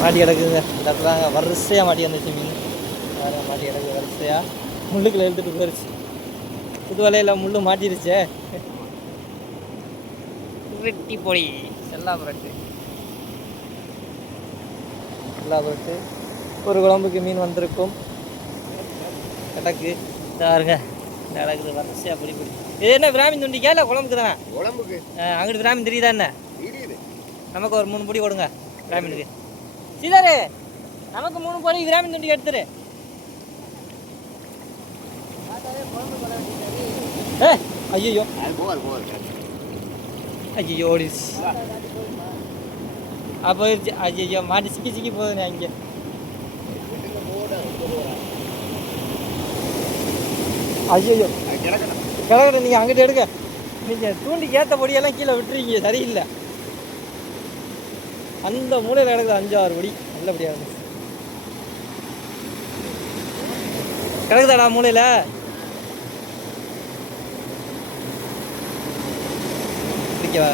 மாட்டி கிடக்குங்க. இந்த இடத்துல வரிசையாக மாட்டி வந்துச்சு மீன். வேறு மாட்டி கிடக்கு வரிசையாக. முள்ளுக்குள்ள எடுத்துகிட்டு போயிடுச்சு. புது வலையில் முள் மாட்டிருச்சே. உருட்டி பொடி செல்லா புரட்டு ஒரு குழம்புக்கு மீன் வந்திருக்கும். கிடக்கு பாருங்க. இந்த கிடக்குது வரிசையாக பொடி. இது என்ன பிராமின் துண்டிக்கா இல்லை குழம்புக்கு தானே? குழம்புக்கு. அங்கிட்டு பிராமின் தெரியுதா என்ன? நமக்கு ஒரு 3 பொடி கொடுங்க பிராமினுக்கு. சீதாரு நமக்கு 3 பொடி பிராமின் துண்டிக்கு எடுத்துரு. ஐயோ ஐயோ ஓடிச்சு. போயிடுச்சு. ஐயோ மாட்டி சிக்கி போகுதுண்ணே. அங்கே ஐயோ கிடக்கட்டும். நீங்கள் அங்கிட்ட எடுக்க. நீங்கள் தூண்டிக்கு ஏற்ற பொடியெல்லாம் கீழே விட்டுறீங்க. சரியில்லை. அந்த மூலையில் கிடக்குது 5-6 பொடி. நல்லபடியாக இருந்துச்சு. கிடக்குதாடா மூலையில்? பிடிக்கவா?